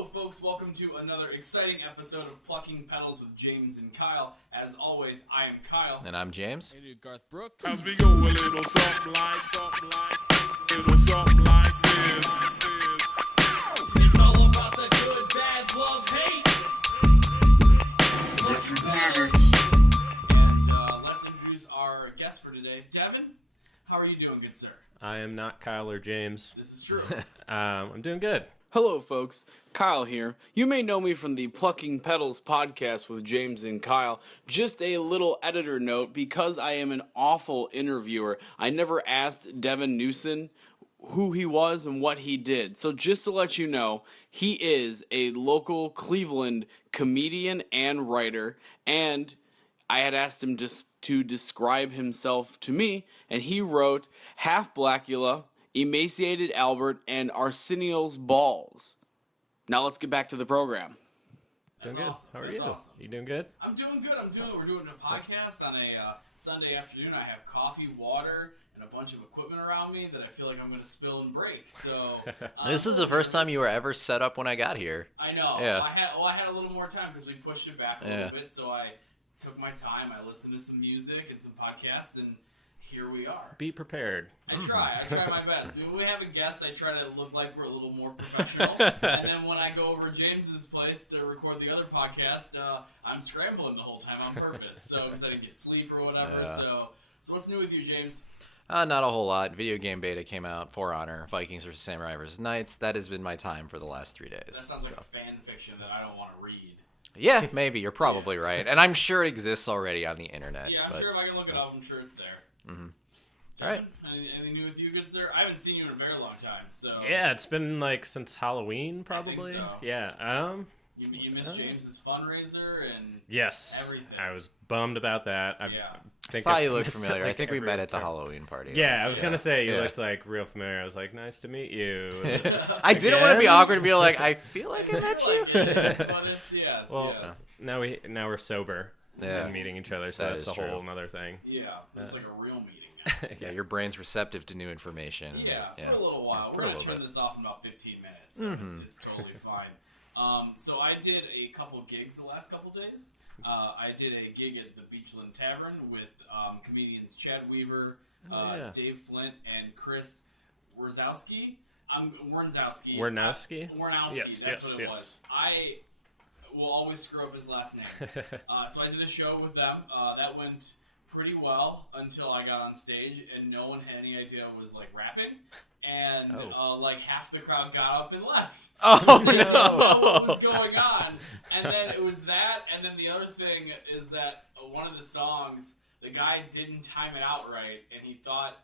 Hello, folks. Welcome to another exciting episode of Plucking Petals with James and Kyle. As always, I am Kyle. And I'm James. Hey, Garth Brooks. As we go a little something like this. It's all about the good, bad, love, hate. And let's introduce our guest for today, Devon. How are you doing, good sir? I am not Kyle or James. This is true. I'm doing good. Hello, folks. Kyle here. You may know me from the Plucking Petals podcast with James and Kyle. Just a little editor note, because I am an awful interviewer, I never asked Devon Newson who he was and what he did. So just to let you know, he is a local Cleveland comedian and writer, and I had asked him just to describe himself to me, and he wrote Half Blackula, Emaciated Albert, and Arsenio's Balls. Now let's get back to the program. Doing good. Awesome. How are That's you? awesome. You doing good? I'm doing good. We're doing a podcast on a Sunday afternoon. I have coffee, water, and a bunch of equipment around me that I feel like I'm going to spill and break. So This is the first time you were ever set up when I got here. I know. Yeah. I had a little more time because we pushed it back a little bit. So I took my time. I listened to some music and some podcasts, and here we are. Be prepared. I try my best. When we have a guest, I try to look like we're a little more professional. And then when I go over to James's place to record the other podcast, I'm scrambling the whole time on purpose. So because I didn't get sleep or whatever. Yeah. So what's new with you, James? Not a whole lot. Video game beta came out. For Honor, Vikings vs. Samurai vs. Knights. That has been my time for the last 3 days. That sounds like fan fiction that I don't want to read. Yeah, maybe. You're probably right. And I'm sure it exists already on the internet. Yeah, I'm sure if I can look it up, I'm sure it's there. Mm-hmm. Devon, All right. Anything new with you, good sir? I haven't seen you in a very long time, so... Yeah, it's been like since Halloween, probably. I think so. Yeah. You missed James's fundraiser and Yes. everything. I was bummed about that. I think Thought I've you looked missed it, familiar. I like, think we every met at the time. Halloween party. Yeah, I was gonna say you Yeah. looked like real familiar. I was like, nice to meet you. I didn't want to be Again? awkward and be like, I feel like I met you. But it's, yes, Well, yes. now we're sober and meeting each other, so That that's is a true. whole another thing. Yeah, it's like a real meeting now. Yeah, your brain's receptive to new information. Yeah, for a little while. For We're a going to little turn bit. this off in about 15 minutes, so it's totally fine. So I did a couple gigs the last couple days. I did a gig at the Beachland Tavern with comedians Chad Weaver, Dave Flint, and Chris Wertzowski. Wertzowski. Warnowski? Warnowski, that's what it yes. was. I will always screw up his last name. So I did a show with them. That went pretty well until I got on stage and no one had any idea I was like rapping. And like half the crowd got up and left. Oh, So they didn't no. know what was going on. And then it was that, and then the other thing is that one of the songs, the guy didn't time it out right, and he thought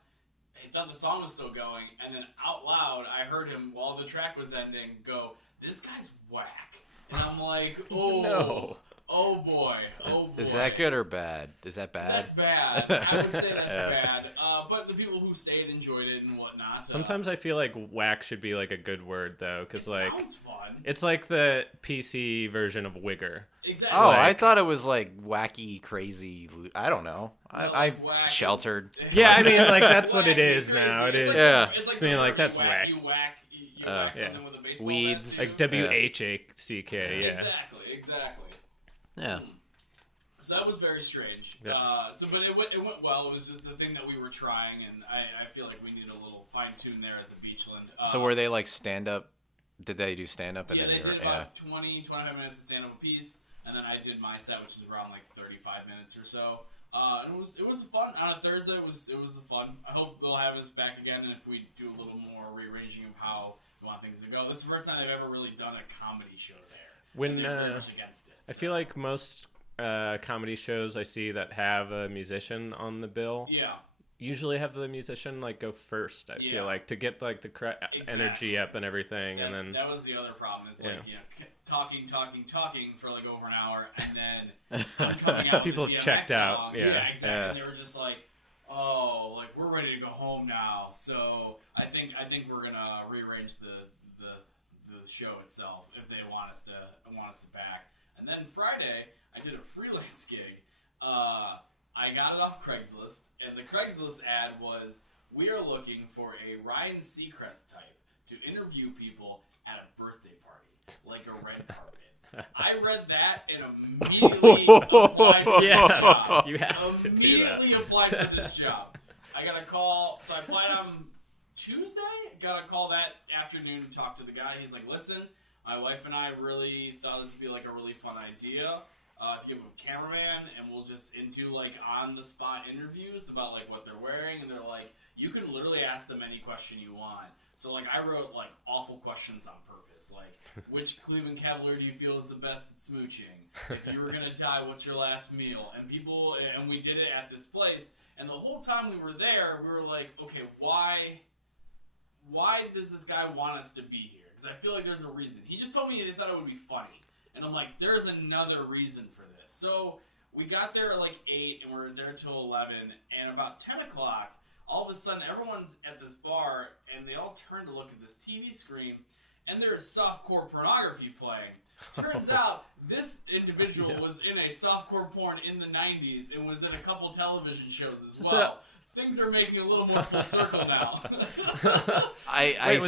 the song was still going, and then out loud, I heard him, while the track was ending, go, "This guy's whack." And I'm like, oh, No. oh boy, oh boy. Is that good or bad? Is that bad? That's bad. I would say that's bad. But the people who stayed enjoyed it and whatnot. Sometimes I feel like whack should be like a good word though, because it like sounds fun. it's like the PC version of wigger. Exactly. Oh, I Like- thought it was like wacky, crazy. I don't know. No, I like whack sheltered. Yeah, I mean like that's what it Wacky, is crazy. now. It It's is like, Yeah. It's like To me, the like, word that's you whack. You whack yeah. something with a baseball Weeds. bat. like WHACK. Yeah. Exactly. Yeah. So that was very strange. Yes. But it went well. It was just a thing that we were trying, and I feel like we need a little fine tune there at the Beachland. So were they like stand up? Did they do stand up? Yeah, they you were- did about 20, 25 minutes of stand up a piece, and then I did my set, which is around like 35 minutes or so. And it was fun. On a Thursday, it was fun. I hope they'll have us back again, and if we do a little more rearranging of how we want things to go. This is the first time they've ever really done a comedy show there. When and they're very much against it. I feel like most comedy shows I see that have a musician on the bill Yeah. usually have the musician like go first. I Yeah. feel like to get like the energy up and everything, and then that was the other problem. Is like talking for like over an hour, and then I'm coming out. People with the have DMX checked out. song. Yeah. Exactly. Yeah. And they were just like, "Oh, like we're ready to go home now." So I think we're gonna rearrange the show itself if they want us to back. And then Friday, I did a freelance gig. I got it off Craigslist, and the Craigslist ad was, "We are looking for a Ryan Seacrest type to interview people at a birthday party." Like like a red carpet. I read that and immediately applied for Yes, this job. you have to do that. Immediately applied for this job. I got a call, so I applied on Tuesday. Got a call that afternoon to talk to the guy. He's like, listen, my wife and I really thought this would be like a really fun idea. If you have a cameraman, and we'll just do like on the spot interviews about like what they're wearing, and they're like, you can literally ask them any question you want. So like I wrote like awful questions on purpose, like which Cleveland Cavalier do you feel is the best at smooching? If you were gonna die, what's your last meal? And we did it at this place, and the whole time we were there, we were like, okay, why does this guy want us to be here? Because I feel like there's a reason. He just told me they thought it would be funny. And I'm like, there's another reason for this. So we got there at like 8, and we were there till 11. And about 10 o'clock, all of a sudden, everyone's at this bar, and they all turn to look at this TV screen, and there's softcore pornography playing. Turns out, this individual was in a softcore porn in the 90s and was in a couple television shows as well. Things are making a little more full circle now. I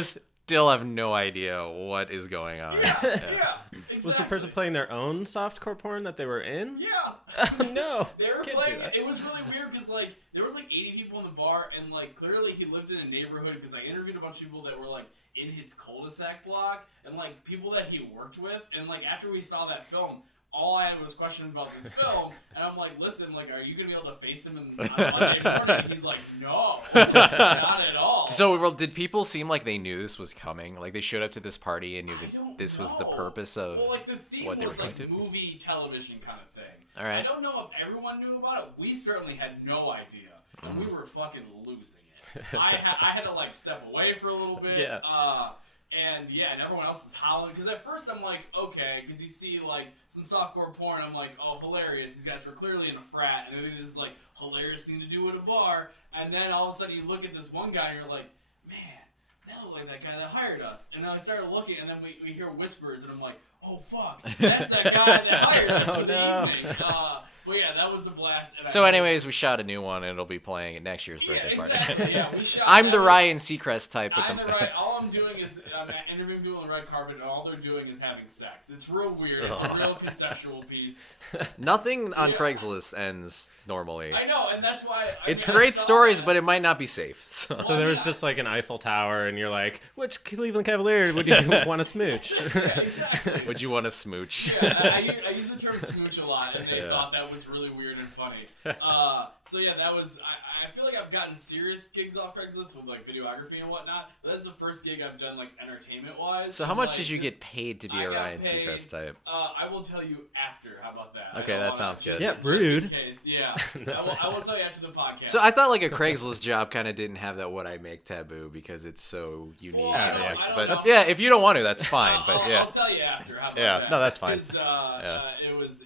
still have no idea what is going on. Yeah, exactly. Was the person playing their own softcore porn that they were in? Yeah. Oh, no. They were Can't playing. do that. It was really weird because like there was like 80 people in the bar, and like clearly he lived in a neighborhood because I interviewed a bunch of people that were like in his cul-de-sac block and like people that he worked with, and like after we saw that film, all I had was questions about this film, and I'm like, listen, like, are you gonna be able to face him on Monday morning? And he's like, no, not at all. So, did people seem like they knew this was coming? Like they showed up to this party and knew I don't that this was know. the purpose of well, like the theme what they were was going like to? movie television kind of thing. All right. I don't know if everyone knew about it. We certainly had no idea, and we were fucking losing it. I had to like step away for a little bit. Yeah. And everyone else is howling. Because at first I'm like, okay, because you see like some softcore porn, I'm like, oh, hilarious. These guys were clearly in a frat, and this is like hilarious thing to do at a bar. And then all of a sudden you look at this one guy, and you're like, man, that looked like that guy that hired us. And then I started looking, and then we hear whispers, and I'm like, oh fuck, that's that guy that hired us for the evening. But yeah, that was a blast. And So, anyways, we shot a new one, and it'll be playing at next year's birthday exactly. party. Yeah, we shot. I'm the Ryan Seacrest type. I'm the right. All I'm doing is I'm interviewing people on the red carpet, and all they're doing is having sex. It's real weird. It's a real conceptual piece. Nothing on Craigslist ends normally. I know, and that's why. It's great stories, but it might not be safe. So. So there was just like an Eiffel Tower, and you're like, which Cleveland Cavalier would you want to smooch? Yeah, exactly. Would you want to smooch? Yeah, I use the term smooch a lot, and they thought that was really weird and funny. So yeah, that was. I feel like I've gotten serious gigs off Craigslist with like videography and whatnot. But that's the first gig I've done like entertainment wise. So how much did you get paid to be a I got Ryan paid, Seacrest type? I will tell you after. How about that? Okay, that sounds good. Yeah, Just rude. in case, yeah. I will tell you after the podcast. So I thought like a Craigslist job kind of didn't have that what I make taboo because it's so unique. Well, and I all. don't But know. yeah, if you don't want to, that's fine. But I'll, yeah. I'll tell you after. How about Yeah, that? no, that's fine. 'Cause,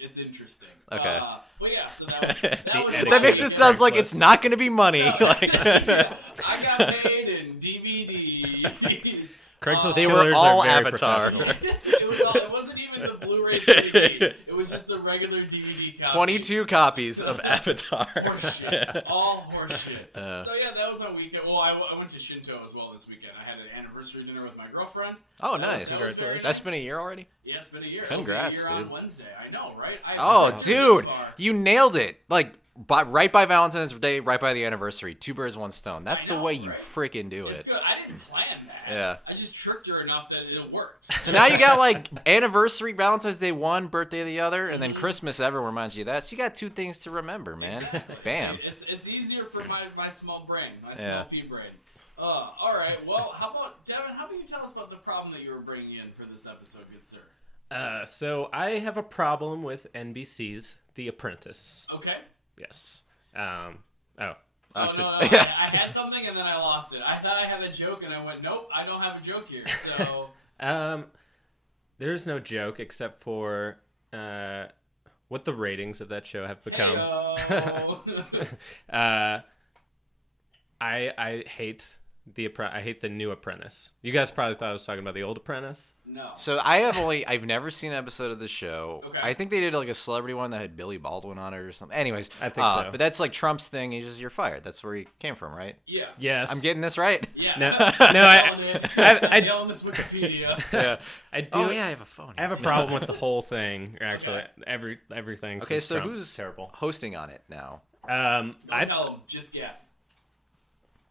it's interesting. Okay. But yeah, so that was etiquette That makes it of sounds like it's Craigslist. not going to be money. Like, Yeah, I got paid in DVDs. Craigslist They were killers all are very Avatar. professional. It wasn't even the Blu-ray DVD. It was just the regular DVD copy. 22 copies of Avatar. Horseshit. All horseshit. Uh. So yeah, that was my weekend. Well, I went to Shinto as well this weekend. I had an anniversary dinner with my girlfriend. Oh, That was- nice. that was very Congratulations. That's nice. been a year already? Yeah, it's been a year. Congrats, It'll be a year dude. on Wednesday. I know, right? Oh, I've dude, this far. you nailed it. Like, right by Valentine's Day, right by the anniversary. 2 birds, 1 stone. That's I the know, way you right? freaking do It's it. good. I didn't plan that. Yeah. I just tricked her enough that it worked. So now you got like anniversary, Valentine's Day 1, birthday the other, and then Christmas ever reminds you of that. So you got 2 things to remember, man. Exactly. Bam. It's easier for my small brain, my small Yeah. pea brain. All right. Well, how about Devon? How about you tell us about the problem that you were bringing in for this episode, good sir? So I have a problem with NBC's The Apprentice. Okay. Yes. Oh, No, shit. no, I had something and then I lost it. I thought I had a joke and I went, nope, I don't have a joke here. So There's no joke except for what the ratings of that show have become. Heyo. I hate I hate the new Apprentice. You guys probably thought I was talking about the old Apprentice. No. So I've never seen an episode of the show. Okay. I think they did like a celebrity one that had Billy Baldwin on it or something. Anyways, I think so. But that's like Trump's thing. You're fired. That's where he came from, right? Yeah. Yes. I'm getting this right. Yeah. No, I'm yelling this Wikipedia. Yeah. I do. Oh yeah, I have a phone. I have a problem with the whole thing. Actually, everything. Okay, since so Trump who's is terrible? hosting on it now? Don't tell them. Just guess.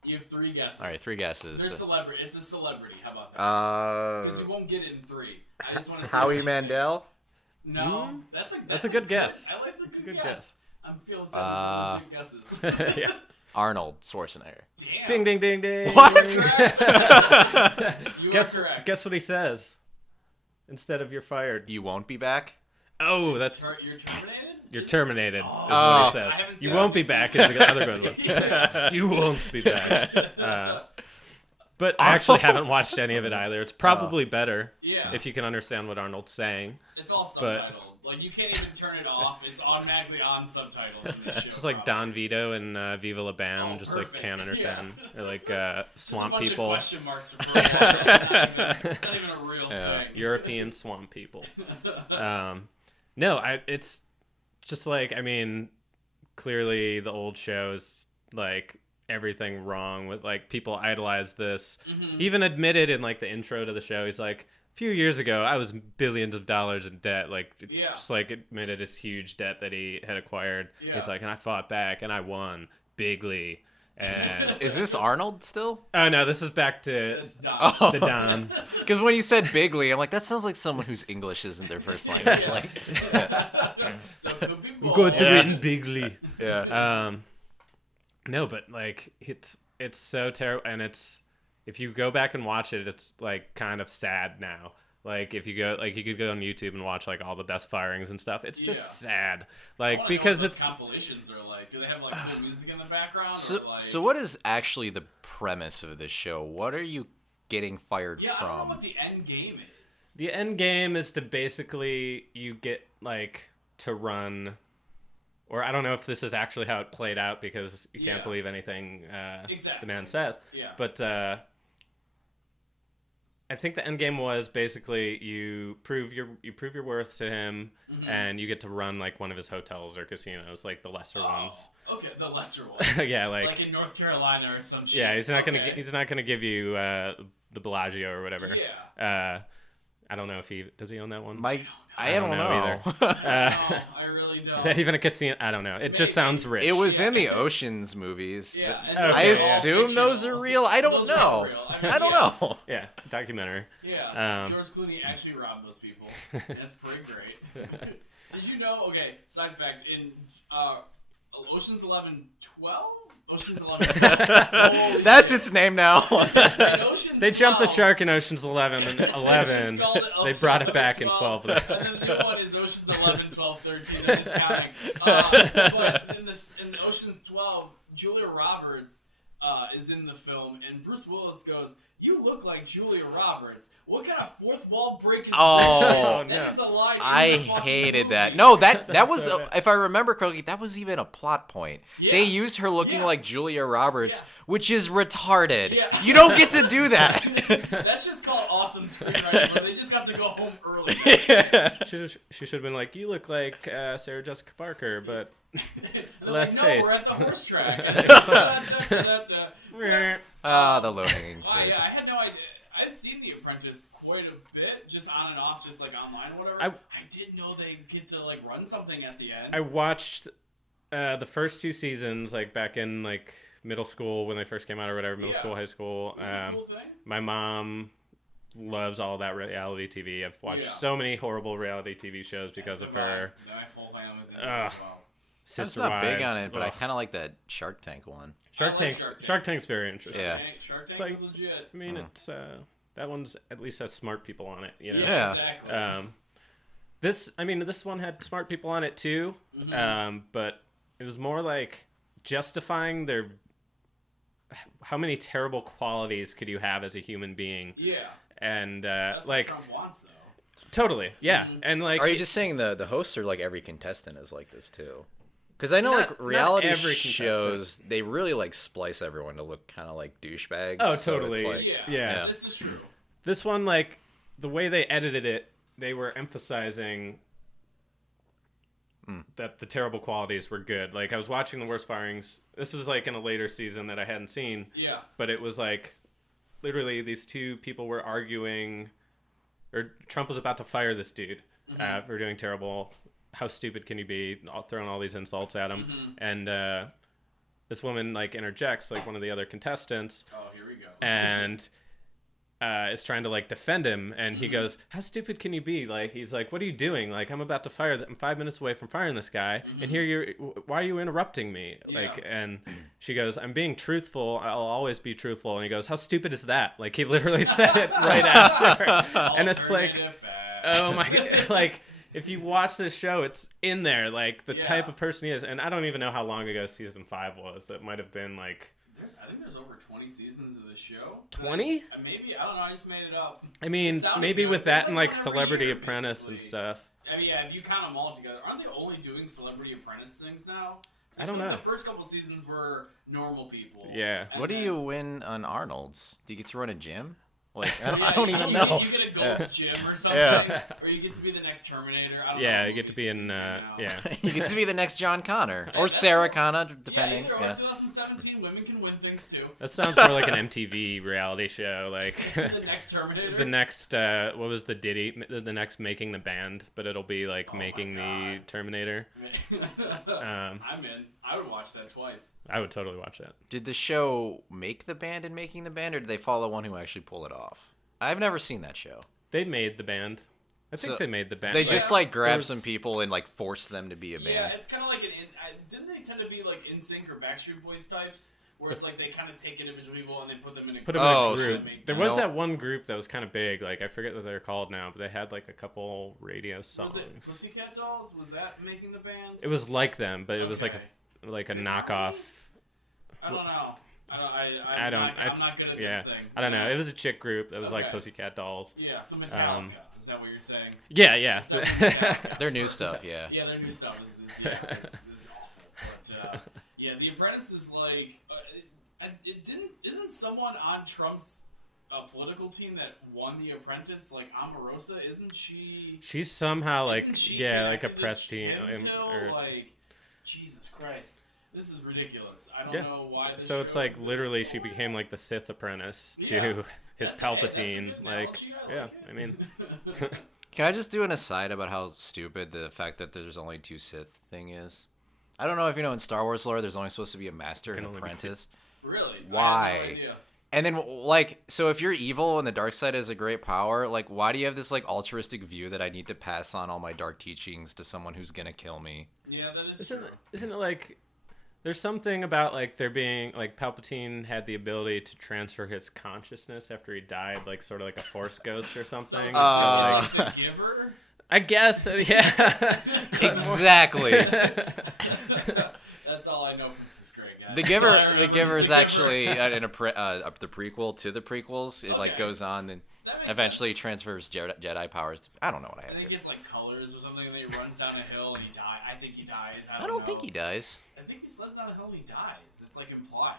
You have 3 guesses. All right, 3 guesses. They're celebrity. It's a celebrity. How about that? Because you won't get it in 3. I just want to. Howie Mandel. No, that's a good guess. I like the That's a good good guess. guess. I'm feeling some good guesses. Yeah. Arnold Schwarzenegger. Damn. Ding ding ding ding. What? You Guess are correct. guess what he says. Instead of "you're fired." You won't be back. Oh, that's You're terminated. you're terminated. Oh. Is what he Oh. says. I haven't You seen won't it. be back. Is the other good one. Yeah. You won't be back. But I actually haven't watched any of it either. It's probably better Yeah. if you can understand what Arnold's saying. It's all But- subtitled. Like you can't even turn it off. It's automatically on subtitles in this show. It's just like Don Vito and Viva La Bam, Oh, just perfect. like can't understand. Yeah. Or like Just swamp a bunch people, Of question marks for it's not even a real Yeah. thing. European swamp people. No, it's just like, I mean, clearly the old shows, like everything wrong with, like, people idolize this. Mm-hmm. He even admitted in like the intro to the show, he's like, a few years ago I was billions of dollars in debt, like Yeah. just like admitted his huge debt that he had acquired. Yeah. He's like, and I fought back and I won bigly. And Is this Arnold still? oh no, this is back to It's Don. the Don. Because when you said bigly, I'm like, that sounds like someone whose English isn't their first language. Yeah. Like, So it could be both. Good to Yeah. win bigly. yeah. No, but like it's so terrible, and it's, if you go back and watch it, it's like kind of sad now. Like if you go, like you could go on YouTube and watch like all the best firings and stuff. It's just sad, I like wanna because know what it's those compilations are like. Do they have like cool music in the background? So, or like... so what is actually the premise of this show? What are you getting fired Yeah, I don't know from? what the end game is. the end game is to basically you get like to run, or I don't know if this is actually how it played out because you can't Yeah. believe anything Exactly. the man says. Yeah. But I think the end game was basically you prove your worth to him, Mm-hmm. and you get to run like one of his hotels or casinos, like the lesser ones. Okay, the lesser ones. Yeah, like in North Carolina or some shit. yeah, he's not Okay. gonna give you the Bellagio or whatever. Yeah. I don't know if he does. He own that one? I don't know. either. No, I really don't. Is that even a casino? I don't know. It just Maybe. sounds rich. It was Yeah. in the Ocean's movies. Yeah, but and I those are all assume those are real. I don't Those are all know. real. I mean, I don't yeah. know. Yeah, documentary. Yeah, George Clooney actually robbed those people. That's pretty great. Did you know? Okay, side fact: in Ocean's 11, 12? Ocean's 11. Holy That's shit. its name now. In Ocean's They jumped the 12, shark in Ocean's 11 and 11. It's called They Ocean's brought it back in 12. 12. And then the new one is Ocean's 11, 12, 13. I'm just counting. But in Ocean's 12, Julia Roberts is in the film, and Bruce Willis goes, "You look like Julia Roberts. What kind of fourth wall break is Oh, that?" no. That is a line. in I the fucking hated movie. that. No, that was, So bad. if I remember correctly, that was even a plot point. They Yeah. used her looking Yeah. like Julia Roberts, Yeah. which is retarded. Yeah. You don't get to do that. That's just called awesome screenwriting, where they just got to go home early. She should have been like, you look like Sarah Jessica Parker, but They're less like, no, face. we're at the horse track. Ah, the low-hanging Oh, fruit. yeah, I had no idea. I've seen The Apprentice quite a bit, just on and off, just like online or whatever. I- I didn't know they get to like run something at the end. I watched the first 2 seasons like back in like middle school when they first came out or whatever, middle Yeah. school, high school. Was it a cool thing? My mom loves all that reality TV. I've watched Yeah. so many horrible reality TV shows because of her. My full family's in it Ugh. as well. I'm Sister not big on Wives. it, but I Ugh. kind of like that Shark Tank one. Shark I like Tank's Shark Tank. Shark Tank's very interesting. Yeah. Shark Tank It's like- is legit. I mean, it's that one's at least has smart people on it. You know. Yeah. Exactly. This one had smart people on it too, Mm-hmm. but it was more like justifying how many terrible qualities could you have as a human being, Yeah. and That's like what Trump wants, though. totally, yeah, Mm-hmm. and like Are you just saying the hosts or like every contestant is like this too? Because I know Not- like not reality every shows, they really like splice everyone to look kind of like douchebags. Oh, so totally. it's like, Yeah. This is true. This one, like, the way they edited it, they were emphasizing that the terrible qualities were good. Like, I was watching the worst firings. This was, like, in a later season that I hadn't seen. Yeah. But it was, like, literally these two people were arguing, or Trump was about to fire this dude for doing terrible. How stupid can you be? Throwing all these insults at him. And this woman, like, interjects, like, one of the other contestants. Oh, here we go. And is trying to like defend him, and he goes, "How stupid can you be?" Like, he's like, "What are you doing? Like, I'm about to fire. I'm 5 minutes away from firing this guy, and here you're. Why are you interrupting me?" Like, and she goes, "I'm being truthful. I'll always be truthful." And he goes, "How stupid is that?" Like, he literally said it right after, and it's like, oh my god, like. If you watch this show, it's in there, like the type of person he is. And I don't even know how long ago season 5 was. It might have been like. I think there's over 20 seasons of this show. 20? Maybe, I don't know. I just made it up. I mean, maybe good. with that It's and like like one every Celebrity year, Apprentice basically. and stuff. I mean, yeah, if you count them all together, aren't they only doing Celebrity Apprentice things now? I don't feel know. like the first couple seasons were normal people. Yeah. And what do then- you win on Arnold's? Do you get to run a gym? Like, Yeah, I don't even know. You get a Gold's Gym or something, Yeah. or you get to be the next Terminator. I don't know Yeah, what you get to movies be in, came out. yeah. You get to be the next John Connor or that's Sarah cool. Connor, depending. Yeah, either Yeah. or. 2017, women can win things too. That sounds more like an MTV reality show. Like The next Terminator. the next, what was the Diddy? The next Making the Band, but it'll be like Oh my Making the God. Terminator. I'm in. I would watch that twice. I would totally watch that. Did the show make the band in Making the Band, or did they follow one who actually pull it off? I've never seen that show. They made the band. I think So, they made the band. They just like grab there's- some people and like force them to be a band. Yeah, it's kind of like didn't they tend to be like NSYNC or Backstreet Boys types, where it's like they kind of take individual people and they put them in a put them in Oh, a so group. make There them- was No. that one group that was kind of big. Like I forget what they're called now, but they had like a couple radio songs. Was it Pussycat Dolls? Was that making the band? It was like them, but it was like Okay. a like a Could it knockoff. I don't know. I'm it's- not good at yeah. this thing. I don't know. It was a chick group that was like Okay. Pussycat Dolls. Yeah, so Metallica. Is that what you're saying? Yeah, yeah. Is that what Metallica- Their new stuff, yeah. Yeah, their new stuff is awful. But yeah, The Apprentice is like isn't someone on Trump's political team that won The Apprentice, like Omarosa? Isn't she? She's somehow like Isn't she like a connected to press team. him till, or- like, Jesus Christ, this is ridiculous. I don't Yeah. know why. This so it's show like exists. literally she became like the Sith apprentice to Yeah. his That's a good Palpatine. Like analogy, I yeah, like it. I mean Can I just do an aside about how stupid the fact that there's only 2 Sith thing is? I don't know if you know in Star Wars lore, there's only supposed to be a master and Can an only be 2. apprentice. Really? I Why? have no idea. And then, like, so if you're evil and the dark side is a great power, like, why do you have this, like, altruistic view that I need to pass on all my dark teachings to someone who's gonna kill me? Yeah, that is isn't true. it like there's something about like there being like Palpatine had the ability to transfer his consciousness after he died, like sort of like a Force ghost or something. Sounds So, like, like The Giver. I guess yeah. Exactly. That's all I know from sixth grade, guys. The That's Giver, all I the remember Giver is is The Giver. actually the prequel to the prequels. It like Okay. goes on and That makes eventually sense. transfers Jedi powers. I don't know what I I have think here. it's like colors or something, and then he runs down a hill and he dies. I think he dies. I don't think he dies. I think he sleds down a hill and he dies. It's like implied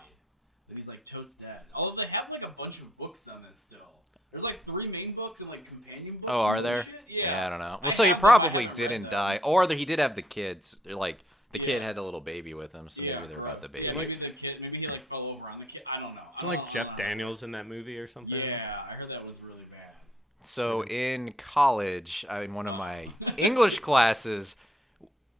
that he's like totes dead. Although they have like a bunch of books on this still. There's like 3 main books and like companion books. Oh, are and there? shit. I don't know. Well, I so he have them, I probably haven't read didn't them. die, or he did have the kids. Like the kid Yeah. had a little baby with him, so maybe they're about the gross. baby. Yeah, maybe the kid. Maybe he like fell over on the kid. I don't know. Isn't like Jeff Daniels in that movie or something? Yeah, I heard that was really bad. So in college, in one of my English classes,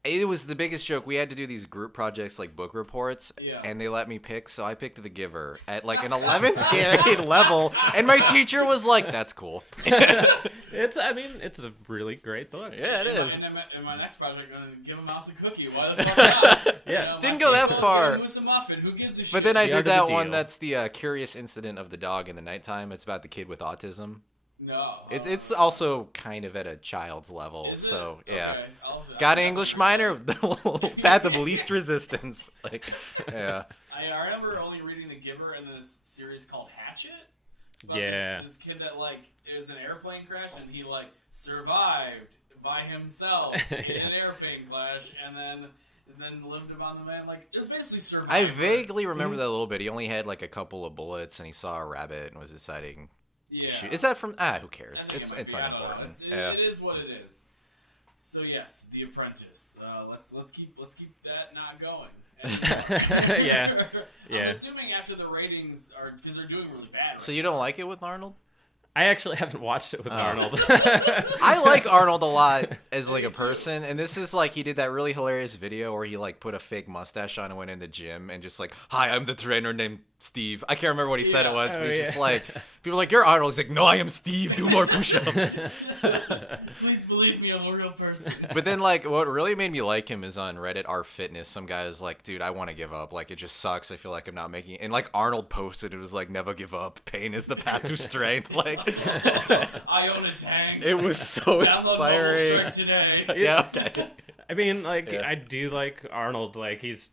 it was the biggest joke. We had to do these group projects like book reports, Yeah. and they let me pick. So I picked The Giver at like an 11th grade level, and my teacher was like, "That's cool." I mean, it's a really great book. Yeah, it is. And in my next project, I'm gonna give a mouse a cookie. Why the fuck not? Yeah. Didn't go that far. Who's a muffin? Who gives a shit? But then I The Art did of the that one Deal. that's the curious incident of the dog in the nighttime. It's about the kid with autism. No. It's also kind of at a child's level, Is it? so yeah. Okay, Got an English minor, the path of least resistance. Like, yeah. I remember only reading The Giver and this series called Hatchet. About Yeah. This kid that like it was an airplane crash and he like survived by himself in an Yeah. airplane crash, and then then lived upon the land. Like, it was basically Survivor. I vaguely remember that a little bit. He only had like a couple of bullets, and he saw a rabbit and was deciding to shoot. Is that from? Who cares? I think It's unimportant. It is what it is. So yes, The Apprentice. Let's keep that not going. Yeah. I'm assuming after the ratings are because they're doing really bad. So you don't like it with Arnold? I actually haven't watched it with Arnold. I like Arnold a lot as like a person, and this is like he did that really hilarious video where he like put a fake mustache on and went in the gym and just like, "Hi, I'm the trainer named Steve." I can't remember what he said it was, but he's just like, people are like, "You're Arnold." He's like, "No, I am Steve. Do more push-ups." Please believe me, I'm a real person. But then like what really made me like him is on Reddit R Fitness. Some guy is like, "Dude, I want to give up. Like it just sucks. I feel like I'm not making it." And like Arnold posted, it was like, "Never give up. Pain is the path to strength." Like I own a tank. it was so inspiring. Today. Yeah, okay. I mean, like, I do like Arnold. Like, he's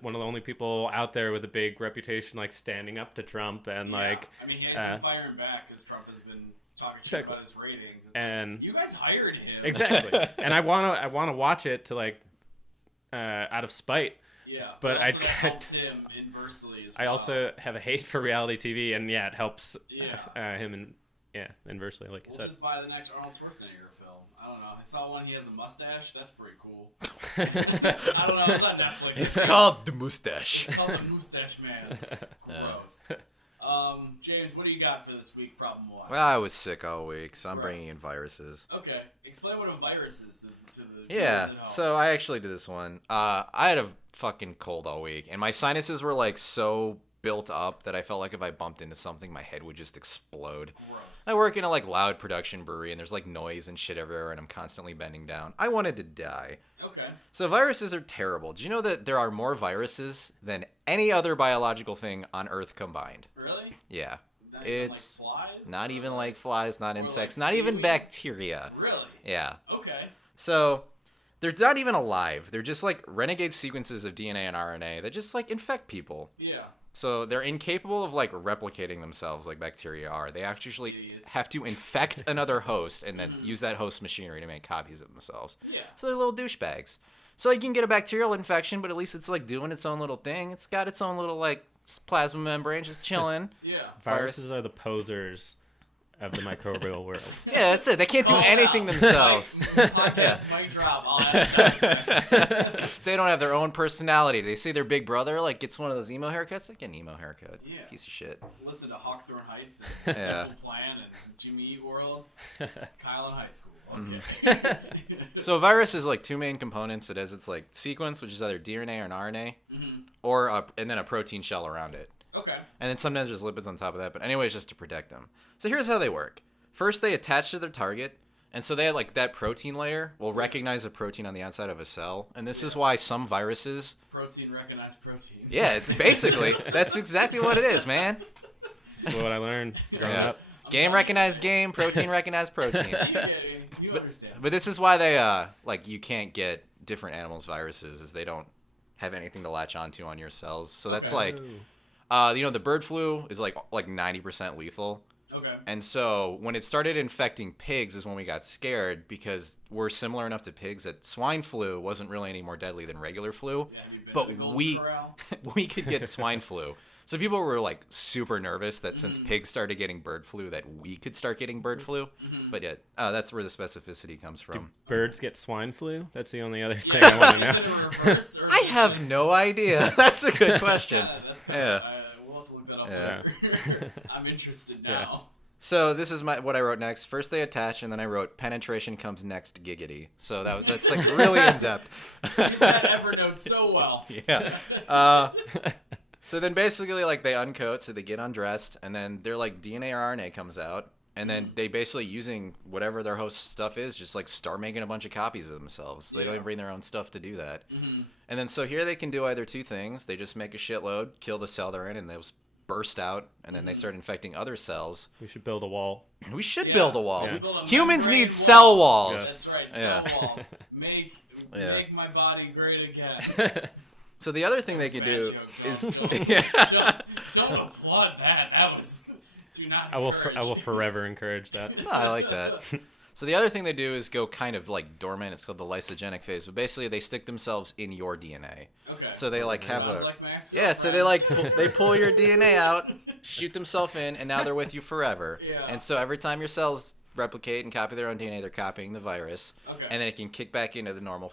one of the only people out there with a big reputation, like, standing up to Trump. And, like... I mean, he has been firing back because Trump has been talking shit about his ratings. It's and like, you guys hired him. Exactly. And I wanna watch it to, like, out of spite. Yeah, but that helps him inversely as well. I also have a hate for reality TV, and, it helps him inversely, like you said. We'll just buy the next Arnold Schwarzenegger film. I don't know. I saw one. He has a mustache. That's pretty cool. I don't know. It's on Netflix. It's called The Mustache. It's called The Mustache Man. Gross. James, what do you got for this week, problem-wise? Well, I was sick all week, so I'm bringing in viruses. Okay. Explain what a virus is to the Yeah, so I actually did this one. I had a fucking cold all week, and my sinuses were, like, so built up that I felt like if I bumped into something, my head would just explode. Gross. I work in a like loud production brewery, and there's like noise and shit everywhere, and I'm constantly bending down. I wanted to die. Okay. So viruses are terrible. Do you know that there are more viruses than any other biological thing on Earth combined? Really? Yeah. Not It's even like flies? not even like flies, not insects, like not even seaweed? bacteria. Really? Yeah. Okay. So they're not even alive. They're just like renegade sequences of DNA and RNA that just like infect people. Yeah. So they're incapable of like replicating themselves like bacteria are. They actually have to infect another host and then use that host machinery to make copies of themselves. Yeah. So they're little douchebags. So you can get a bacterial infection, but at least it's like doing its own little thing. It's got its own little like plasma membrane just chilling. Yeah. Viruses are the posers of the microbial world. Yeah, that's it. They can't do anything themselves. Podcast mic drop. I'll add They don't have their own personality. They see their big brother like gets one of those emo haircuts. They get an emo haircut. Yeah. Piece of shit. Listen to Hawthorne Heights and Yeah. Simple Plan and Jimmy Eat World. Kyle in high school. Okay. So a virus is like two main components. It has its like sequence, which is either DNA or an RNA, or and then a protein shell around it. Okay. And then sometimes there's lipids on top of that. But anyways, just to protect them. So here's how they work. First, they attach to their target. And so they had like that protein layer will recognize a protein on the outside of a cell. And this is why some viruses... Protein recognize protein. Yeah, it's basically... that's exactly what it is, man. That's what I learned growing up. Game recognize game, protein recognize protein. You understand. But this is why they, like, you can't get different animals' viruses, is they don't have anything to latch onto on your cells. So that's like... you know, the bird flu is like 90% lethal. Okay. And so when it started infecting pigs is when we got scared because we're similar enough to pigs that swine flu wasn't really any more deadly than regular flu. Yeah, have you been but to the Golden we Corral? we could get swine flu. So people were like super nervous that since pigs started getting bird flu that we could start getting bird flu. But yeah, that's where the specificity comes from. Do birds get swine flu? That's the only other thing I want to Is know. it a reverse or I have no idea. That's a good question. That's good. Yeah. We'll have to look that up Yeah. later. I'm interested now. So this is what I wrote next. First they attach, and then I wrote penetration comes next giggity. So that's like really in depth. Use that Evernote so well. Yeah. So then basically like they uncoat, so they get undressed, and then their like DNA or RNA comes out, and then they basically using whatever their host stuff is, just like start making a bunch of copies of themselves. They don't even bring their own stuff to do that. And then so here they can do either two things. They just make a shitload, kill the cell they're in, and those burst out, and then they start infecting other cells. We should build a wall. We should build a wall. Yeah. Build a Humans membrane need cell wall. walls. That's right, cell Yeah. walls. Make my body great again. So the other thing they That can was a do bad is joke. Don't applaud that. That was... Do not I will encourage. forever encourage that. No, I like that. So the other thing they do is go kind of like dormant. It's called the lysogenic phase. But basically, they stick themselves in your DNA. Okay. So they like have Sounds a like my yeah. So they ex-girlfriend. they pull your DNA out, shoot themselves in, and now they're with you forever. Yeah. And so every time your cells replicate and copy their own DNA, they're copying the virus. Okay. And then it can kick back into the normal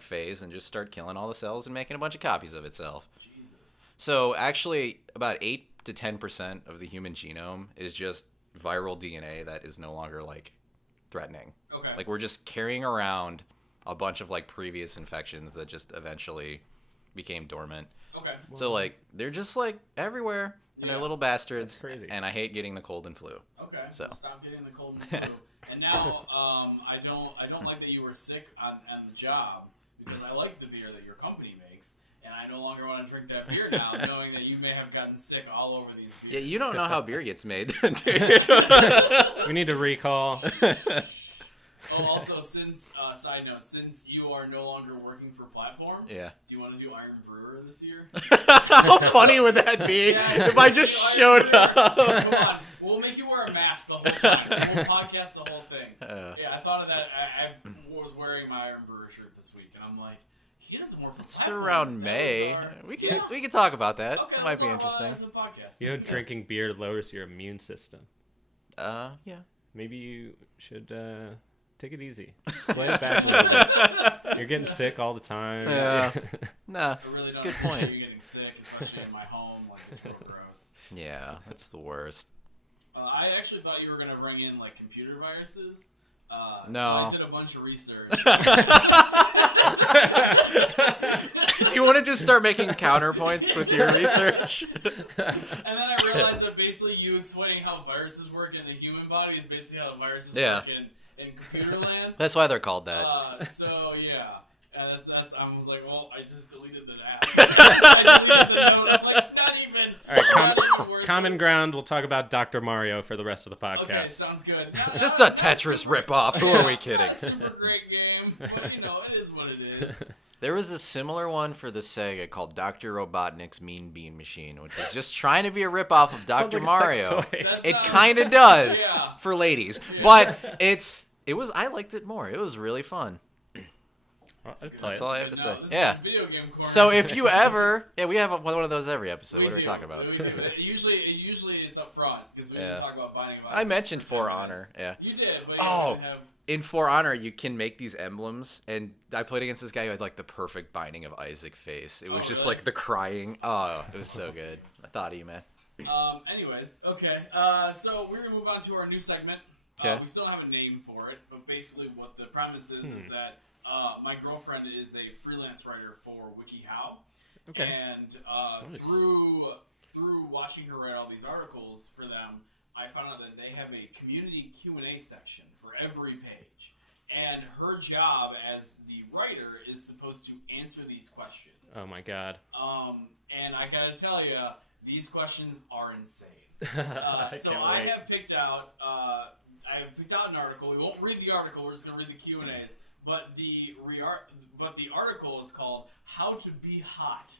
phase and just start killing all the cells and making a bunch of copies of itself. Jesus. So actually, about 8 to 10% of the human genome is just viral DNA that is no longer like threatening. Okay. Like we're just carrying around a bunch of like previous infections that just eventually became dormant. Okay. So like they're just like everywhere and they're Yeah. little bastards. That's crazy. And I hate getting the cold and flu. Okay. So. Stop getting the cold and flu. And now, I don't like that you were sick on the job because I like the beer that your company makes, and I no longer want to drink that beer now, knowing that you may have gotten sick all over these beers. Yeah, you don't know how beer gets made. We need to recall. Oh, also, side note, since you are no longer working for Platform, Yeah. do you want to do Iron Brewer this year? How funny would that be Yeah, if I just Iron showed Brewer. up? Come on, we'll make you wear a mask the whole time. We'll podcast the whole thing. Yeah, I thought of that. I was wearing my Iron Brewer shirt this week, and I'm like, he doesn't work for It's Platform. around That May. was our- We can Yeah. we can talk about that. Okay, It might let's be talk about interesting. that in the podcast. You know, drinking beer lowers your immune system. Yeah. Maybe you should take it easy. Slide it back a little bit. You're getting sick all the time. Yeah. Nah, I really it's a don't good appreciate point. you getting sick, especially in my home. Like, it's real gross. Yeah, that's the worst. I actually thought you were going to bring in, like, computer viruses. No. So I did a bunch of research. Do you want to just start making counterpoints with your research? And then I realized that basically you explaining how viruses work in the human body is basically how viruses Yeah. work in computer land. That's why they're called that. So yeah, and that's I was like, well, I just deleted the app. I deleted the note. I'm like, not even. All right, not even worth common it. ground. We'll talk about Dr. Mario for the rest of the podcast. Okay, sounds good. Just a Tetris ripoff. Who are we kidding? Not a super great game, but you know, it is what it is. There was a similar one for the Sega called Dr. Robotnik's Mean Bean Machine, which was just trying to be a ripoff of Sounds Dr. like a sex Mario. toy. That It sounds- kind of does Yeah. for ladies, but I liked it more. It was really fun. I'd play That's it. all I have to No, say. this is Yeah. a video game corner. So if you ever, we have one of those every episode. What are we do. talking about? We do. Usually it's up front because we Yeah. can talk about Binding of I Isaac mentioned for For 10 Honor. minutes. Yeah. You did, but you Oh. didn't have. In For Honor, you can make these emblems, and I played against this guy who had like the perfect Binding of Isaac face. It was Oh, just really? like the crying. Oh, it was so good. I thought of you, man. Anyways, okay. So we're gonna move on to our new segment. Okay. We still don't have a name for it, but basically what the premise is that my girlfriend is a freelance writer for WikiHow, Okay. and Nice. through watching her write all these articles for them, I found out that they have a community Q&A section for every page, and her job as the writer is supposed to answer these questions. Oh my god. And I gotta tell you, these questions are insane. I So can't I wait. have picked out an article. We won't read the article. We're just gonna read the Q and A's. But the article is called "How to Be Hot,"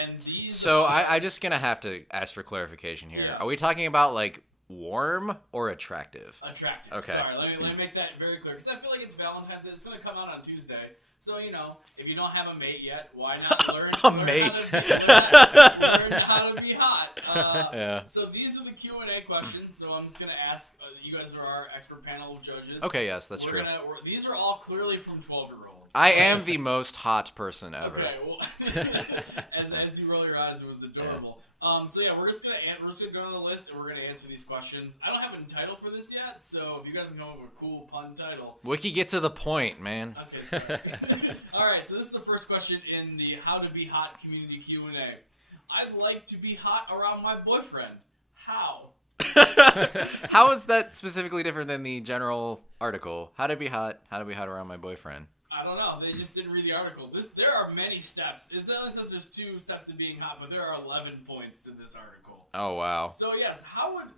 and these. So I just gonna have to ask for clarification here. Yeah. Are we talking about like warm or attractive? Attractive. Okay. Sorry, let me make that very clear because I feel like it's Valentine's Day. It's gonna come out on Tuesday. So, you know, if you don't have a mate yet, why not learn mate. learn how to be hot? Yeah. So these are the Q&A questions. So I'm just going to ask, you guys are our expert panel of judges. Okay, yes, that's true. These are all clearly from 12-year-olds. I am the most hot person ever. Okay, well, as you roll your eyes, it was adorable. So yeah, we're just gonna go on the list and we're gonna answer these questions. I don't have a title for this yet, so if you guys can come up with a cool pun title. Wiki, get to the point, man. Okay, sorry. All right, so this is the first question in the How to Be Hot community Q&A. I'd like to be hot around my boyfriend. How? How is that specifically different than the general article? How to be hot around my boyfriend. I don't know. They just didn't read the article. There are many steps. It only says there's 2 steps to being hot, but there are 11 points to this article. Oh wow. So yes, how would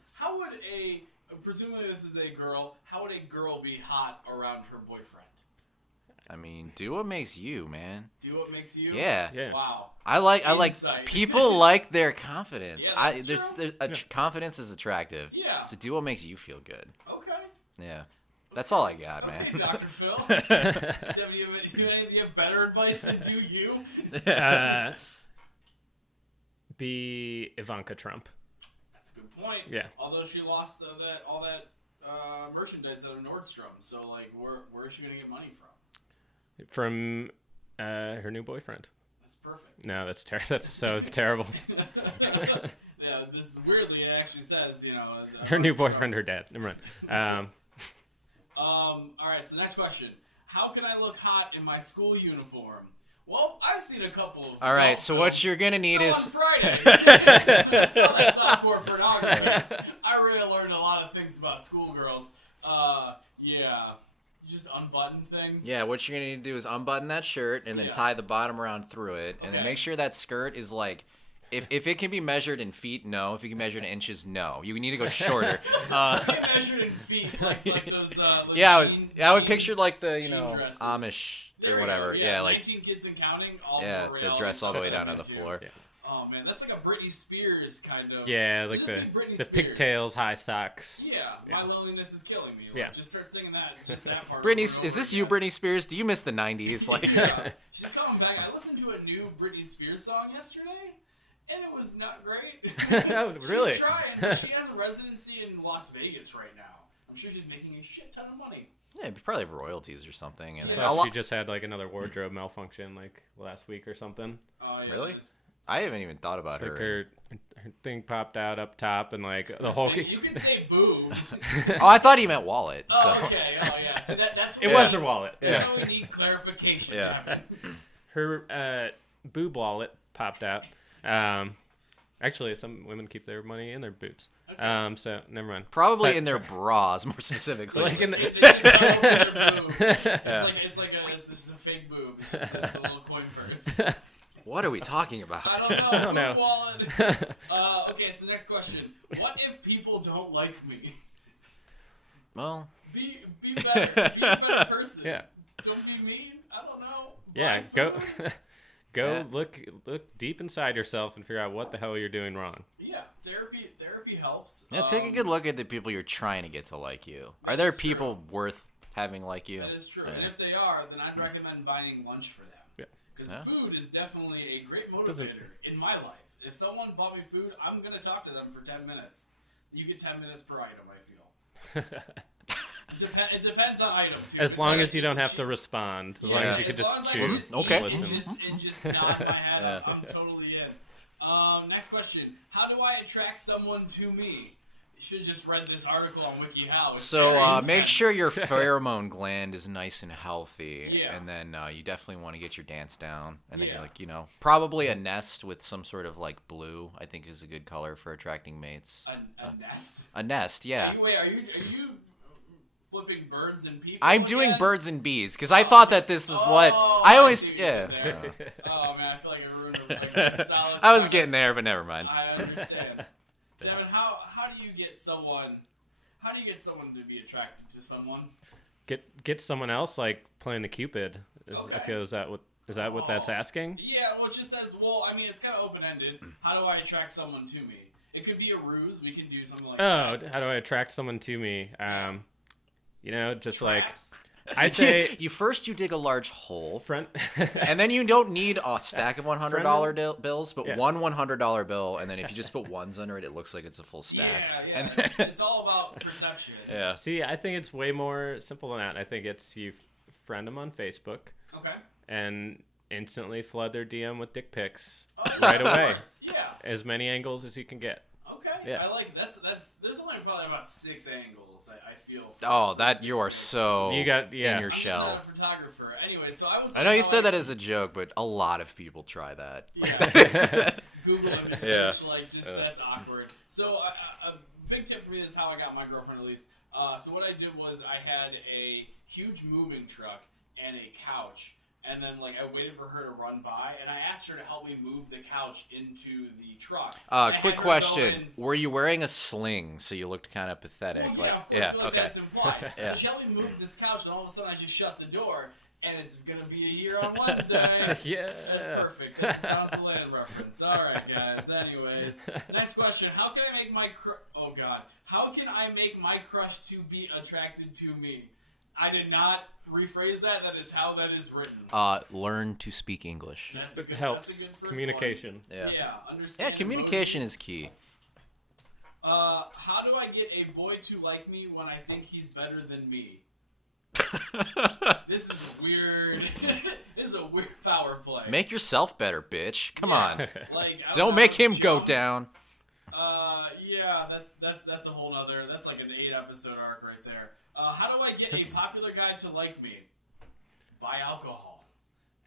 presumably this is a girl, how would a girl be hot around her boyfriend? I mean, do what makes you, man. Do what makes you? Yeah. Yeah. Wow. I like Insight. people like their confidence. Yeah, that's true. Confidence is attractive. Yeah. So do what makes you feel good. Okay. Yeah. That's all I got, Okay, man. Dr. Phil. Do you have better advice than do you? Be Ivanka Trump. That's a good point. Yeah. Although she lost all that merchandise out of Nordstrom, so like, where is she gonna get money from? From her new boyfriend. That's perfect. No, that's so terrible. Yeah, this is weirdly it actually says, Her new boyfriend, her dad. Never mind. All right, so next question. How can I look hot in my school uniform? Well, I've seen a couple of All right, adult so what films. you're gonna need So is on Friday, so that's softcore pornography. I really learned a lot of things about schoolgirls. Yeah, you just unbutton things. yeah. What you're gonna need to do is unbutton that shirt and then Yeah. tie the bottom around through it, and then Okay. make sure that skirt is like. If it can be measured in feet, no. If you can measure it in inches, no. You need to go shorter. They measured in feet, like those. Like Yeah, I would jean- picture like the jean dresses. Amish There or we whatever. go. Yeah, like 19 kids and counting. All yeah, over the reality dress all the way down to stuff the too. floor. Yeah. Oh man, that's like a Britney Spears kind of. Yeah, It's like just the like Britney the Spears. pigtails, high socks. Yeah, Yeah. my loneliness is killing me. Like, Yeah. just start singing that. Just that part. Britney, over and is over this you, again. Britney Spears? Do you miss the '90s? Like, Yeah. She's coming back. I listened to a new Britney Spears song yesterday, and it was not great. Oh, really? She's trying. But she has a residency in Las Vegas right now. I'm sure she's making a shit ton of money. yeah, you probably have royalties or something. And I then a saw lot- she just had like another wardrobe malfunction like last week or something. Yeah, Really? this- I haven't even thought about It's like her. her thing popped out up top and like the whole. You can say boob. Oh, I thought he meant wallet. So. Oh, okay. Oh, yeah. So that's It what was her wallet. That's what we need clarification. Yeah. Devin. Her boob wallet popped out. Actually, some women keep their money in their boobs. Okay. So never mind. Probably So- in their bras, more specifically. Like in the- They just cover over their boob. Yeah. It's just a fake boob. It's a little coin purse. What are we talking I about? don't know. I don't know. Boob wallet. Okay, so next question. What if people don't like me? Well, Be better. Be a better person. Yeah. Don't be mean. I don't know. Yeah, Buy go food. go Yeah. look deep inside yourself and figure out what the hell you're doing wrong. Yeah, therapy helps. yeah, take a good look at the people you're trying to get to like you. Are there That's people worth having like you? That is true. Yeah. And if they are, then I'd recommend buying lunch for them. Yeah. Because Yeah. food is definitely a great Doesn't- motivator in my life. If someone bought me food, I'm going to talk to them for 10 minutes. You get 10 minutes per item, I feel. It depends on item, too. As It's long like as you don't have just- to respond. As yeah, long as you as could just long as I choose. can just Okay. eat Listen. and just nod my head Yeah. up, I'm totally in. Next question. How do I attract someone to me? You should have just read this article on WikiHow. It's So very make intense. sure your pheromone gland is nice and healthy, Yeah. and then you definitely want to get your dance down. And then Yeah. you're like, probably a nest with some sort of like blue. I think is a good color for attracting mates. A nest? A nest, yeah. Are you flipping birds and people? I'm doing again? birds and bees because I thought that this is what Oh, I I always see what you yeah. did there. Oh man, I feel like I ruined a solid. I was premise. getting there, but never mind. I understand. Devin, how do you get someone? How do you get someone to be attracted to someone? Get someone else like playing the Cupid. I Okay. feel is that what that's Oh. asking? Yeah, well, it just says. Well, I mean, it's kind of open ended. How do I attract someone to me? It could be a ruse. We can do something like Oh, that. how do I attract someone to me? Just like Traps. I say you dig a large hole, front and then you don't need a stack of $100 bills, but Yeah. one $100 bill, and then if you just put ones under it, it looks like it's a full stack. Yeah, And it's all about perception. yeah. See, I think it's way more simple than that. I think it's you friend them on Facebook Okay. and instantly flood their DM with dick pics Oh, right of away. course. Yeah. As many angles as you can get. Okay. Yeah. I like it. That's. There's only probably about 6 angles I feel. for- Oh, that you are so You got- yeah. in your I'm shell. just not a photographer. Anyway, so I was. I know you said that as a joke, but a lot of people try that. Yeah. Google image Yeah. search, like, just that's awkward. So a big tip for me is how I got my girlfriend at least. So what I did was I had a huge moving truck and a couch, and then like I waited for her to run by, and I asked her to help me move the couch into the truck. And I Quick had her question: go in- were you wearing a sling so you looked kind of pathetic? Well, yeah, like, of course, I feel like okay. that's implied. Yeah. So she helped me move this couch, and all of a sudden I just shut the door, and it's gonna be a year on Wednesday. Yeah. That's perfect. That's a Sounds of the Land reference. All right, guys. Anyways, next question: how can I make my How can I make my crush to be attracted to me? I did not rephrase that. That is how that is written. Learn to speak English. That's a good, Helps. That's a good first Communication. One. Yeah. Yeah. Understand. Yeah, communication emojis. is key. How do I get a boy to like me when I think he's better than me? This is weird. This is a weird power play. Make yourself better, bitch. Come on. Like, I Don't know, make him go jump. down. Yeah, that's a whole nother. That's like an 8-episode arc right there. How do I get a popular guy to like me? Buy alcohol.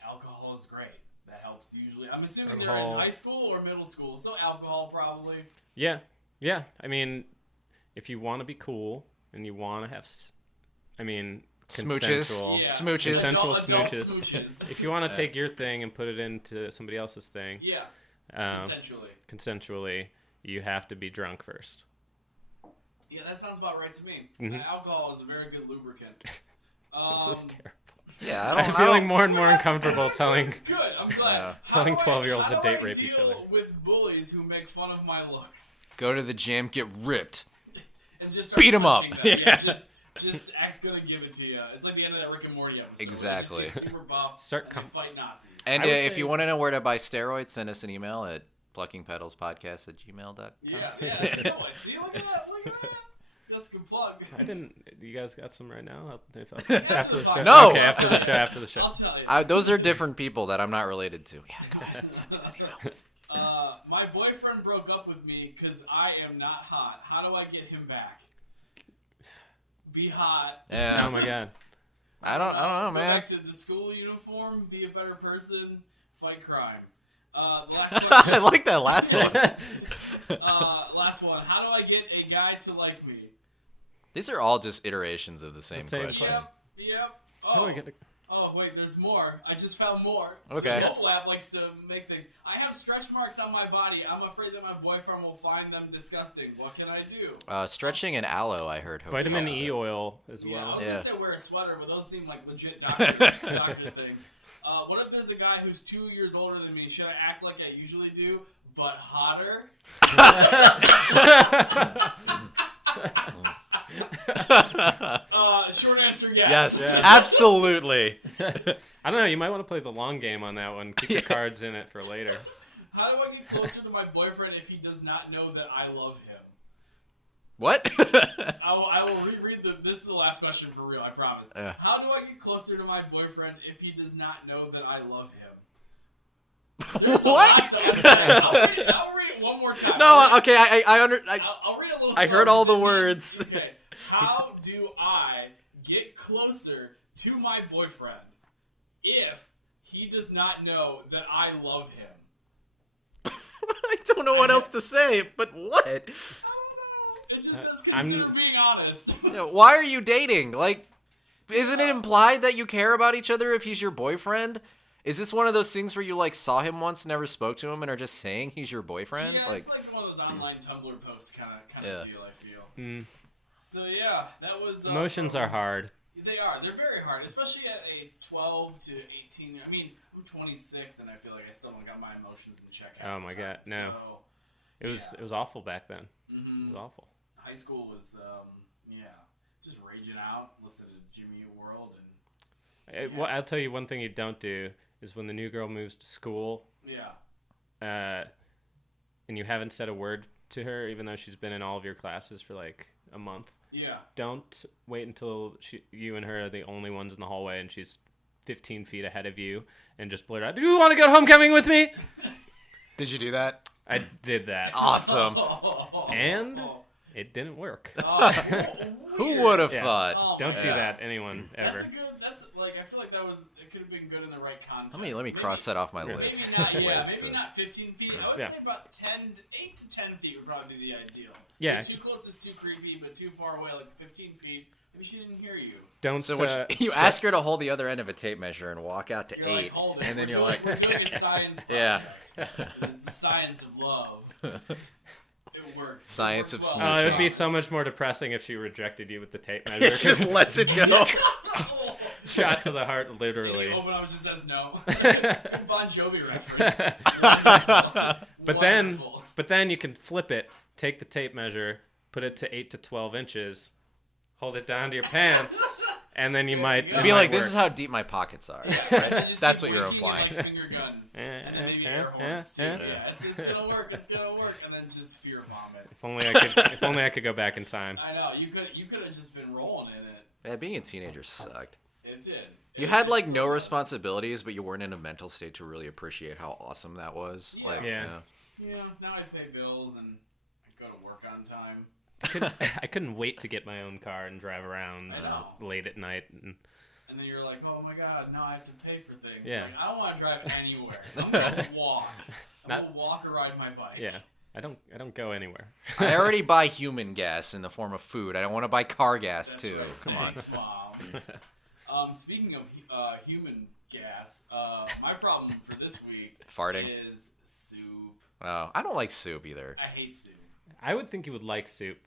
Alcohol is great. That helps usually. I'm assuming they're in Alcohol. high school or middle school, so alcohol probably. Yeah. I mean, if you want to be cool and you want to have, Smooches. consensual, Yeah, Smooches. Consensual adult smooches. smooches. If you want to take your thing and put it into somebody else's thing, Yeah, um, consensually. you have to be drunk first. Yeah, that sounds about right to me. Mhm. Alcohol is a very good lubricant. This is terrible. Yeah, I'm feeling more and more uncomfortable telling. Good, I'm glad. Yeah. Telling How do I- 12-year-olds to how do date I rape each deal other. with bullies who make fun of my looks Go to the gym, get ripped. and just start Beat 'em up. punching them. Yeah. Just X gonna give it to you. It's like the end of that Rick and Morty episode. Exactly. They just get super buff Start and com- they fight Nazis. And I would if say- you want to know where to buy steroids, send us an email at pluckingpetalspodcast@gmail.com. yeah, that's a good one. See, look at that. That's a good plug. I didn't. You guys got some right now? Yeah, After the show. No! Okay, after the show. After the show. I'll tell you. Those are different people that I'm not related to. Yeah, go ahead. My boyfriend broke up with me because I am not hot. How do I get him back? Be hot. Yeah. Oh my god. I don't know, Go man. back to the school uniform. Be a better person. Fight crime. The last I question. like that last one. Last one. How do I get a guy to like me? These are all just iterations of the same same question. Yep. How do I get? Oh, wait, there's more. I just found more. Okay. The lab likes to make things. I have stretch marks on my body. I'm afraid that my boyfriend will find them disgusting. What can I do? Stretching and aloe, I heard. Vitamin E oil as Yeah, I well. was Yeah. going to say wear a sweater, but those seem like legit doctor things. What if there's a guy who's 2 years older than me? Should I act like I usually do, but hotter? Short answer, yes. Yes, absolutely. I don't know. You might want to play the long game on that one. Keep your cards in it for later. How do I get closer to my boyfriend if he does not know that I love him? What? I will reread this is the last question for real, I promise. Yeah. How do I get closer to my boyfriend if he does not know that I love him? There's a What? lot to I'll read it one more time. No, okay, I I'll read it a little I slow heard all because the it words. means- okay. How do I get closer to my boyfriend if he does not know that I love him? I don't know what else to say, but what? I don't know. It just says I'm- consider being honest. Yeah, why are you dating? Like, isn't it implied that you care about each other if he's your boyfriend? Is this one of those things where you, like, saw him once, never spoke to him, and are just saying he's your boyfriend? Yeah, like, it's like one of those online Tumblr posts kind of Yeah. deal, I feel. Mm. So yeah, that was... Emotions are hard. They are. They're very hard, especially at a 12 to 18... I mean, I'm 26, and I feel like I still don't got my emotions in check. half Oh the my time, God, no. So, It was awful back then. mhm. It was awful. High school was, just raging out, listen to Jimmy Eat World, and Well, I'll tell you one thing you don't do is when the new girl moves to school, yeah. and you haven't said a word to her, even though she's been in all of your classes for like a month. Yeah. Don't wait until you and her are the only ones in the hallway and she's 15 feet ahead of you and just blurt out, "Do you want to go to homecoming with me?" did you do that? I did that. Awesome. And it didn't work. Who would have Yeah. thought? Oh, Don't my do God. that, anyone, ever. That's like, I feel like it could have been good in the right context. Let me Maybe- cross that off my Maybe list. Maybe not, yeah, Ways maybe to- not 15 feet. I would Yeah. say about 8 to 10 feet would probably be the ideal. Yeah. Too close is too creepy, but too far away, like 15 feet, maybe she didn't hear you. Don't So what you ask her to hold the other end of a tape measure and walk out to You're 8, like, hold it. and then we're you're doing, like, we're doing a science project. Yeah. It's the science of love. It works. Science it of works smooching. well. it would be so much more depressing if she rejected you with the tape measure. it just lets it go. Shot to the heart, And literally. you open up and just says no. Good Bon Jovi reference. Wonderful. But then you can flip it, take the tape measure, put it to 8 to 12 inches, hold it down to your pants, and then you might. go. You'd be like, this is how deep my pockets are. And Right? just That's keep what you're winking and, implying. like, finger guns, and then maybe air horns too. yeah. Yeah, it's gonna work. It's gonna work, and then just fear vomit. If only I could go back in time. I know you could have just been rolling in it. Yeah, being a teenager sucked. It did. You had like no responsibilities, but you weren't in a mental state to really appreciate how awesome that was. Yeah. Like, Yeah. Yeah. Now I pay bills and I go to work on time. I couldn't wait to get my own car and drive around I know. late at night. And And then you're like, oh my god, now I have to pay for things. Yeah. Like, I don't want to drive anywhere. I'm gonna walk. I'm gonna walk or ride my bike. yeah, I don't go anywhere. I already buy human gas in the form of food. I don't want to buy car gas That's too. right. Come on. Thanks, Mom. Speaking of human gas, my problem for this week Farting. is soup. Oh, I don't like soup either. I hate soup. I would think you would like soup.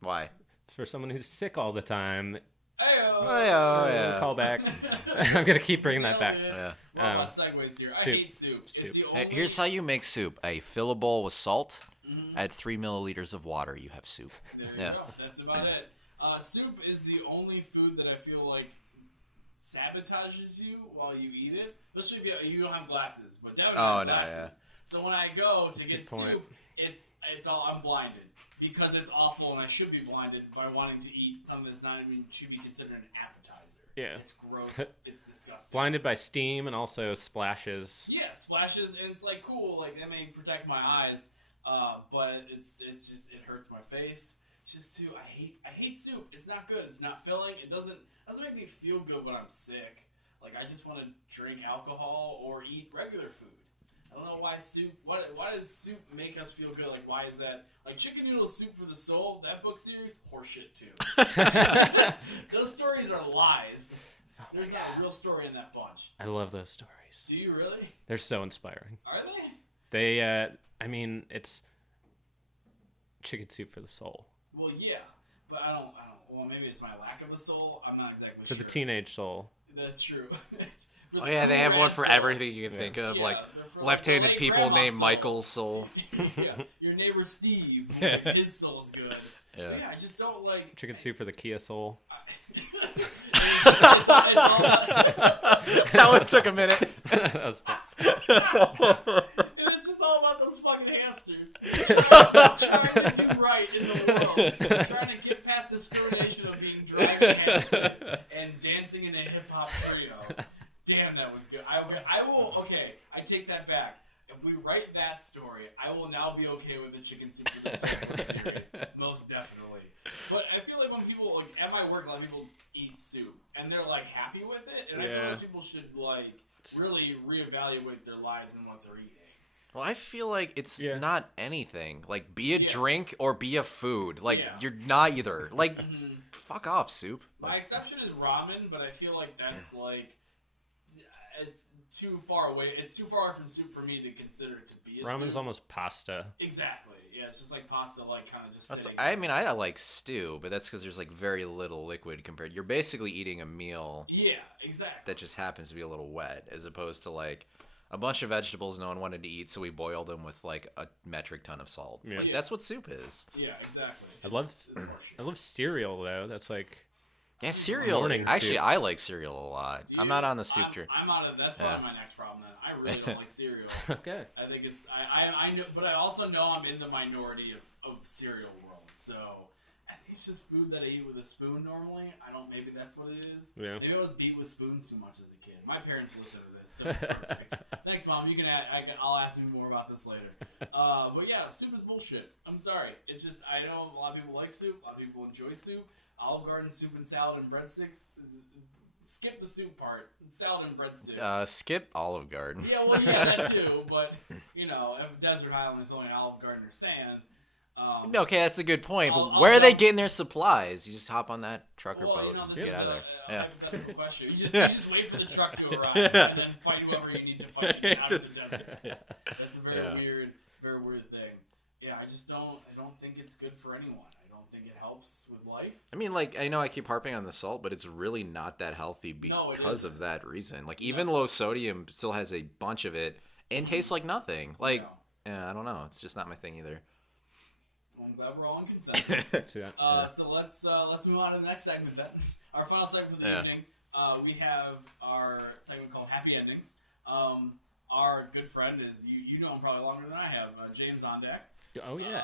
Why? For someone who's sick all the time. Ayo! Oh, yeah. Call back. I'm gonna keep bringing that back. Yeah. Well, what segues here? Soup. I hate soup. It's Soup. the Hey, only... here's how you make soup. Fill a bowl with salt. Mhm. Add 3 milliliters of water. You have soup. There you Yeah. go. That's about it. Soup is the only food that I feel like sabotages you while you eat it. Especially if you don't have glasses. But Devon Oh, has no, glasses. yeah. So when I go That's to a get good point. soup, it's all I'm blinded because it's awful and I should be blinded by wanting to eat something that's not even should be considered an appetizer. Yeah. It's gross. It's disgusting. Blinded by steam and also splashes. Yeah, splashes and it's like cool, like that may protect my eyes, but it's just it hurts my face. It's just too I hate soup. It's not good. It's not filling. It doesn't make me feel good when I'm sick. Like I just want to drink alcohol or eat regular food. I don't know why soup. Why does soup make us feel good? Like why is that? Like Chicken Noodle Soup for the Soul. That book series, horseshit too. Those stories are lies. There's not a real story in that bunch. I love those stories. Do you really? They're so inspiring. Are they? They, I mean, it's chicken soup for the soul. Well, yeah, but I don't. Well, maybe it's my lack of a soul. I'm not exactly For sure. the teenage soul. That's true. For Oh the yeah, they cool have one red for soul. everything you can Yeah. think of, Yeah, like they're for, left-handed the late people grandma's named soul. Michael's soul. Yeah, your neighbor Steve. Like, his soul's good. Yeah. But yeah, I just don't like Chicken soup for the Kia soul. it's all about, That one took a minute. That was good. and it's just all about those fucking hamsters. Just trying to do right in the world. Trying to get past discrimination of being driving hamsters and dancing in a hip hop trio. Damn, that was good. I will. Okay, I take that back. If we write that story, I will now be okay with the Chicken Soup for the Soul series, most definitely. But I feel like when people, like at my work, a lot of people eat soup and they're like happy with it, and I feel Yeah. like people should like really reevaluate their lives and what they're eating. Well, I feel like it's Yeah. not anything. Like, be a Yeah. drink or be a food. Like, Yeah. you're neither. Like, Mhm. fuck off, soup. My exception is ramen, but I feel like that's like it's too far away. It's too far from soup for me to consider it to be a Ramen's soup. almost pasta. Exactly. Yeah, it's just like pasta, like kind of just That's, sitting. I mean, I like stew, but that's because there's like very little liquid compared. You're basically eating a meal Yeah, exactly. that just happens to be a little wet, as opposed to like a bunch of vegetables no one wanted to eat, so we boiled them with like a metric ton of salt. Yeah. Like Yeah. that's what soup is. Yeah, exactly. I love- It's horseshit. I love cereal though. That's like Yeah, cereal. Morning Actually, soup. I like cereal a lot. Do I'm you? not on the soup train. I'm out of. That's probably Yeah. my next problem. Then I really don't like cereal. okay. I think it's. I know, but I also know I'm in the minority of cereal world. So I think it's just food that I eat with a spoon normally. I don't. Maybe that's what it is. Yeah. Maybe I was beat with spoons too much as a kid. My parents listen to this, so it's perfect. Thanks, Mom. You can. I'll ask you more about this later. But yeah, soup is bullshit. I'm sorry. It's just I know a lot of people like soup. A lot of people enjoy soup. Olive Garden soup and salad and breadsticks. Skip the soup part. Salad and breadsticks. Skip Olive Garden. Yeah, well, yeah, that too. But you know, if Desert Island is only an Olive Garden or sand. Okay, that's a good point. But I'll where are they jump- getting their supplies? You just hop on that truck or Well, boat you know, and this get is out of a there. Yeah. hypothetical question. You Yeah. just wait for the truck to arrive Yeah. and then fight whoever you need to fight to get out Just- of the desert. That's a Yeah. very weird thing. Yeah, I don't think it's good for anyone. I don't think it helps with life. I mean, like, I know I keep harping on the salt, but it's really not that healthy No, it because isn't. of that reason. Like, even low sodium still has a bunch of it and tastes like nothing. Like, No. yeah, I don't know. It's just not my thing either. Well, I'm glad we're all in consensus. So let's move on to the next segment then. Our final segment for the evening. We have our segment called Happy Endings. Our good friend is you know him probably longer than I have, James on deck. Oh yeah.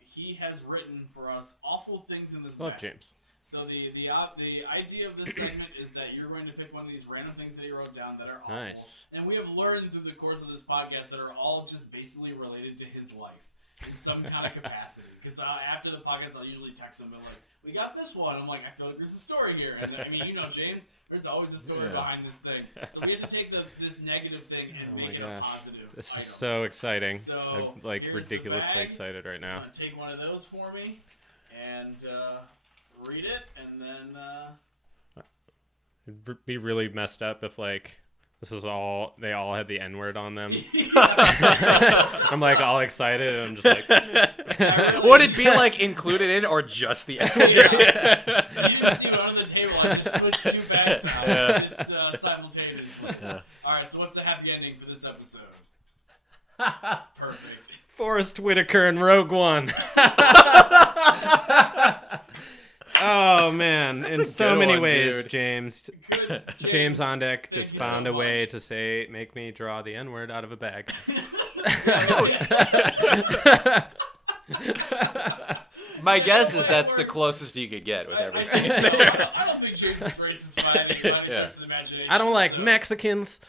He has written for us awful things in this. Love bag. James. So the idea of this segment is that you're going to pick one of these random things that he wrote down that are awful. Nice. And we have learned through the course of this podcast that are all just basically related to his life in some kind of capacity. Because after the podcast, I'll usually text him and like, we got this one. I'm like, I feel like there's a story here. And I mean, you know, James, there's always a story behind this thing. So we have to take this negative thing and make it a positive. This item. is so exciting. So I'm like ridiculously excited right now. I'm gonna take one of those for me and read it, and then It'd be really messed up if like this is all they all had the N-word on them. I'm like all excited and I'm just like Would it be like included in or just the N-word? You didn't see it under the table. I just switched two bags out just simultaneously. Alright, so what's the happy ending for this episode? Perfect. Forrest Whitaker and Rogue One. Oh man, in so good many one, ways, dude. James on deck just you found so a way much. to say, make me draw the N-word out of a bag. My guess is that's the closest you could get with I everything. think so. I don't think James is racist by any stretch of the imagination. I don't like so. Mexicans,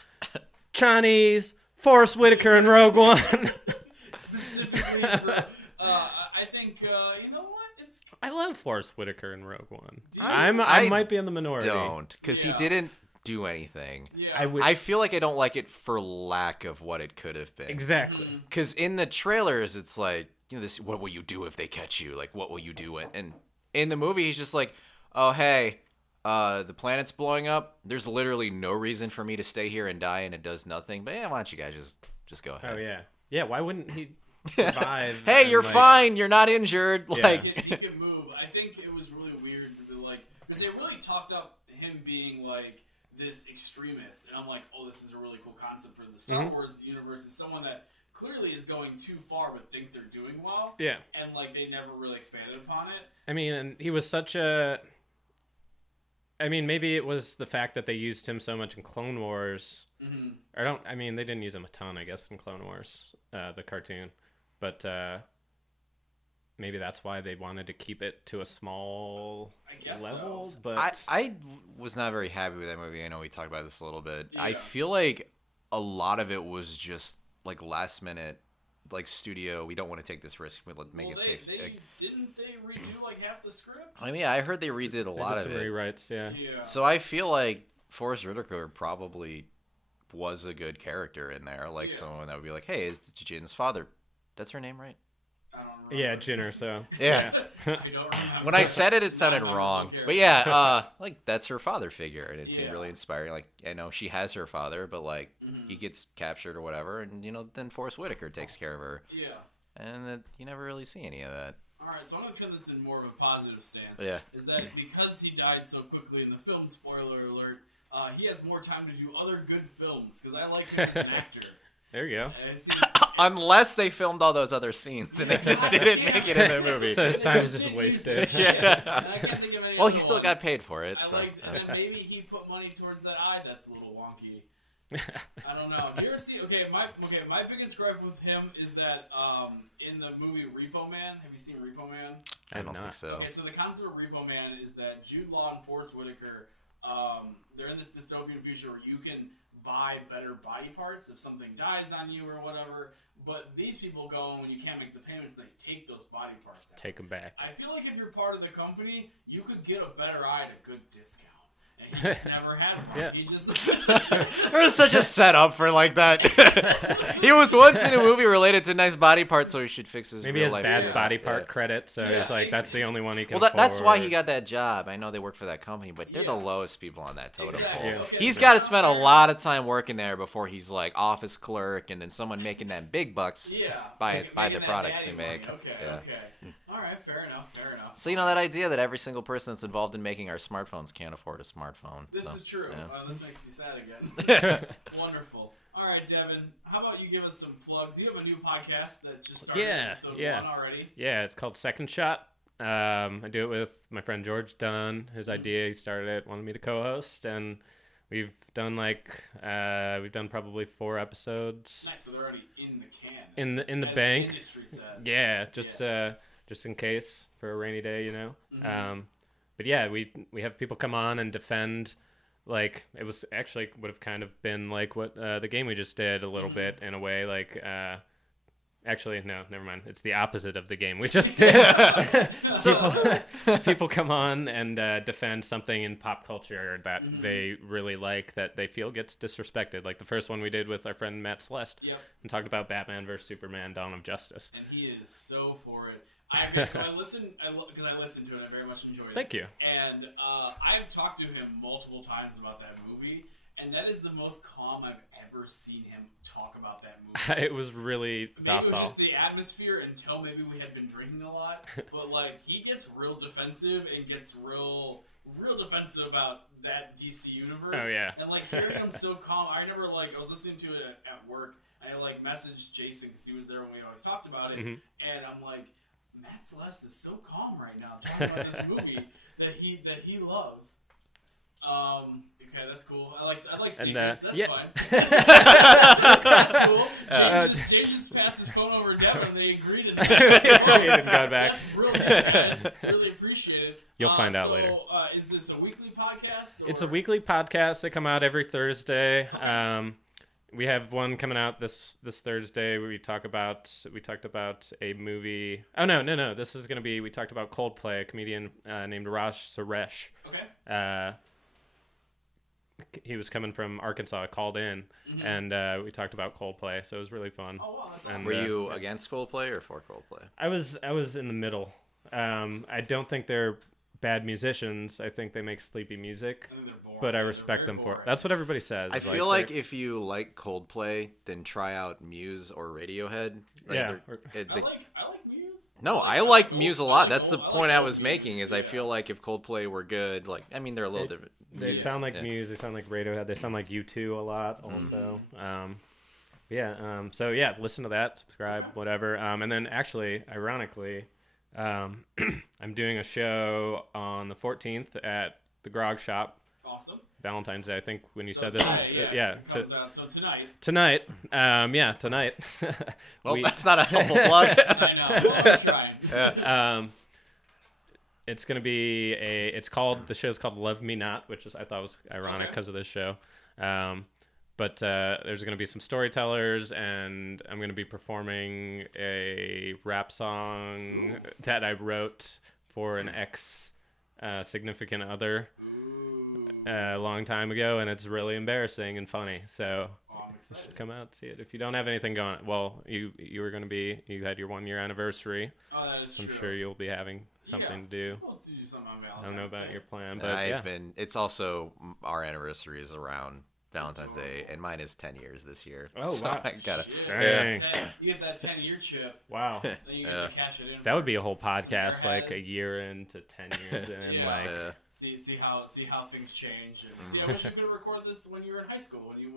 Chinese, Forrest Whitaker and Rogue One. Specifically for, I think, you know what? It's I love Forrest Whitaker and Rogue One. Do you? I might be in the minority. Don't, because he Yeah. didn't do anything. yeah. I feel like I don't like it for lack of what it could have been. Exactly. Because in the trailers, it's like, you know, this. What will you do if they catch you? Like, what will you do? And in the movie, he's just like, oh hey, the planet's blowing up. There's literally no reason for me to stay here and die, and it does nothing. But yeah, why don't you guys just go ahead? Oh yeah. Yeah. Why wouldn't he survive? Hey, and, you're like- fine. You're not injured. Yeah. Like, he could move. I think it was really weird, like, because they really talked up him being like this extremist, and I'm like, oh, this is a really cool concept for the Star Wars universe. Is someone that clearly is going too far, but think they're doing well. Yeah. And like they never really expanded upon it. I mean, and he was such a. I mean, maybe it was the fact that they used him so much in Clone Wars. Mm-hmm. I mean, they didn't use him a ton, I guess, in Clone Wars, the cartoon, but maybe that's why they wanted to keep it to a small I guess level. so. But I was not very happy with that movie. I know we talked about this a little bit. I Yeah. feel like a lot of it was just like last minute, like studio. We don't want to take this risk. Let's make it safe. Didn't they redo like half the script? I mean, I heard they redid a they lot did of some it. rewrites, yeah. Yeah. So I feel like Forrest Whitaker probably was a good character in there. Like Yeah. someone that would be like, hey, is Jin's father? That's her name, right? I don't remember. Yeah, Jinner, so. Yeah. I don't remember. When I said it, it sounded Not wrong. character. But yeah, like that's her father figure, and it seemed Yeah. really inspiring. Like I know she has her father, but like Mhm. he gets captured or whatever, and you know then Forrest Whitaker takes care of her, Yeah. and you never really see any of that. Alright, so I'm going to turn this in more of a positive stance. Yeah. Is that because he died so quickly in the film, spoiler alert, he has more time to do other good films, because I like him as an actor. There you go. And it seems, Unless they filmed all those other scenes and they just didn't make it in the movie. So his time is just wasted. Yeah. And I can't think of any Well, other he still one. got paid for it. I So. liked, and then maybe he put money towards that eye that's a little wonky. I don't know. Do you ever see? My biggest gripe with him is that in the movie Repo Man. Have you seen Repo Man? I don't think so. Okay, so the concept of Repo Man is that Jude Law and Forrest Whitaker, they're in this dystopian future where you can buy better body parts if something dies on you or whatever. But these people go, and when you can't make the payments, they take those body parts out. Take him back. I feel like if you're part of the company, you could get a better eye at a good discount. And he just never had one. Yeah. He just There was such a setup for like that. He was once in a movie related to nice body parts, so he should fix his Maybe he real has life bad hair. body part Yeah. credit, so Yeah. he's like, that's the only one he can Well, that's why he afford. got that job. I know they work for that company, but they're the Yeah. lowest people on that totem Exactly. pole. Yeah. Okay, He's so got to it's spend a not fair. lot of time working there before he's like office clerk and then someone making them big bucks. Yeah. Buy Making the that products daddy they make. money. Okay, Yeah. okay. All All right, fair enough. So that idea that every single person that's involved in making our smartphones can't afford a smartphone. This so, is true. yeah. This makes me sad again. Wonderful. All right, Devin, how about you give us some plugs? You have a new podcast that just started episode 1 already. Yeah, it's called Second Shot. I do it with my friend George Dunn. His idea, he started it, wanted me to co-host, and we've done probably 4 episodes. Nice, so they're already in the can. In the as bank. The industry says. Yeah, just in case for a rainy day, Mm-hmm. But yeah, we have people come on and defend. Like, it was actually would have kind of been like what the game we just did a little bit in a way. Like, actually, no, never mind. It's the opposite of the game we just did. People come on and defend something in pop culture that they really like, that they feel gets disrespected. Like the first one we did with our friend Matt Celeste, and talked about Batman vs Superman: Dawn of Justice. And he is so for it. I listened because I listened to it. I very much enjoyed it. Thank you. And I've talked to him multiple times about that movie, and that is the most calm I've ever seen him talk about that movie. It was really docile. Maybe it was just the atmosphere until maybe we had been drinking a lot, but like he gets real defensive and gets real defensive about that DC universe. Oh yeah. And like hearing him so calm, I remember like I was listening to it at work, and I like messaged Jason because he was there when we always talked about it, and I'm like, Matt Celeste is so calm right now talking about this movie that he loves. Okay, that's cool. I like secrets. That's fine. That's cool. James just passed his phone over to Devin, and they agreed to that. He didn't go back. That's brilliant, guys. Really appreciate it. You'll find out later. Is this a weekly podcast? Or? It's a weekly podcast. They come out every Thursday. We have one coming out this Thursday where we talked about a movie. Oh no! This is gonna be, we talked about Coldplay, a comedian named Raj Suresh. Okay. He was coming from Arkansas, called in, and we talked about Coldplay, so it was really fun. Oh wow, that's awesome. And, Were you against Coldplay or for Coldplay? I was in the middle. I don't think they're bad musicians. I think they make sleepy music. I think they're boring. But I respect them for it. That's what everybody says. I feel like if you like Coldplay, then try out Muse or Radiohead. Like Yeah. I like Muse. No, I like Muse a lot. That's the point I was making. Is I feel like if Coldplay were good, like I mean they're a little different. They sound like Muse. They sound like Radiohead. They sound like U2 a lot also. So yeah, listen to that. Subscribe, whatever. And then actually, ironically, I'm doing a show on the 14th at the Grog Shop. Awesome. Valentine's Day, I think, when you said this. So tonight. Tonight. Tonight. Well, that's not a helpful plug. I know. Well, I'm trying. It's gonna be the show's called Love Me Not, which I thought was ironic because of this show. But there's gonna be some storytellers, and I'm gonna be performing a rap song that I wrote for an ex significant other a long time ago, and it's really embarrassing and funny. So you should come out and see it. If you don't have anything going, well, you had your 1-year anniversary. Oh, that is so I'm true. sure you'll be having something to do. We'll do something on Valentine's I don't know about Day. your plan, but It's also our anniversary is around Valentine's Day, and mine is 10 years this year. Oh, so wow. I gotta. Shit. Dang. You get that 10-year chip. Wow. Then you get to cash it in. That would be a whole podcast, Some like a airheads. year into 10 years in, like. See how things change. And see, I wish we could have recorded this when you were in high school, when you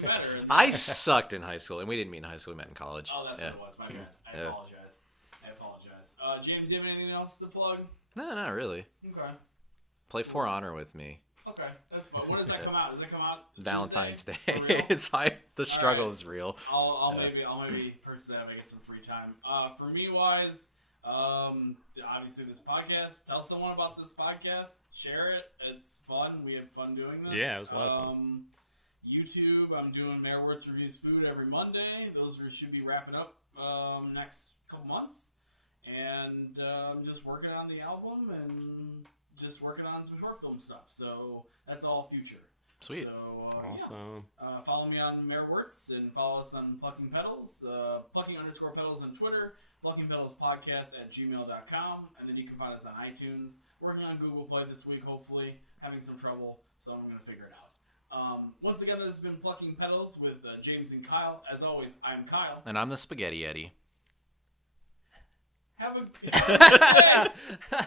met her. And I sucked in high school, and we didn't meet in high school. We met in college. Oh, that's what it was. My bad. I apologize. James, do you have anything else to plug? No, not really. Okay. Play For Honor with me. Okay, that's fun. When does that come out? Does that come out Valentine's Tuesday? Day. For real? It's like the struggle Alright. is real. I'll maybe purchase that when I get some free time. For me wise, obviously this podcast. Tell someone about this podcast. Share it. It's fun. We have fun doing this. Yeah, it was a lot of fun. YouTube. I'm doing Mayor Wertz Reviews Food every Monday. Those should be wrapping up next couple months. And I'm just working on the album and just working on some short film stuff. So that's all future. Sweet. So, Awesome. follow me on Mayor Wertz and follow us on Plucking Petals, Plucking_Petals on Twitter, Plucking Petals Podcast at gmail.com, and then you can find us on iTunes. Working on Google Play this week, hopefully. Having some trouble, so I'm going to figure it out. Once again, this has been Plucking Petals with James and Kyle. As always, I'm Kyle. And I'm the Spaghetti Eddie. Have a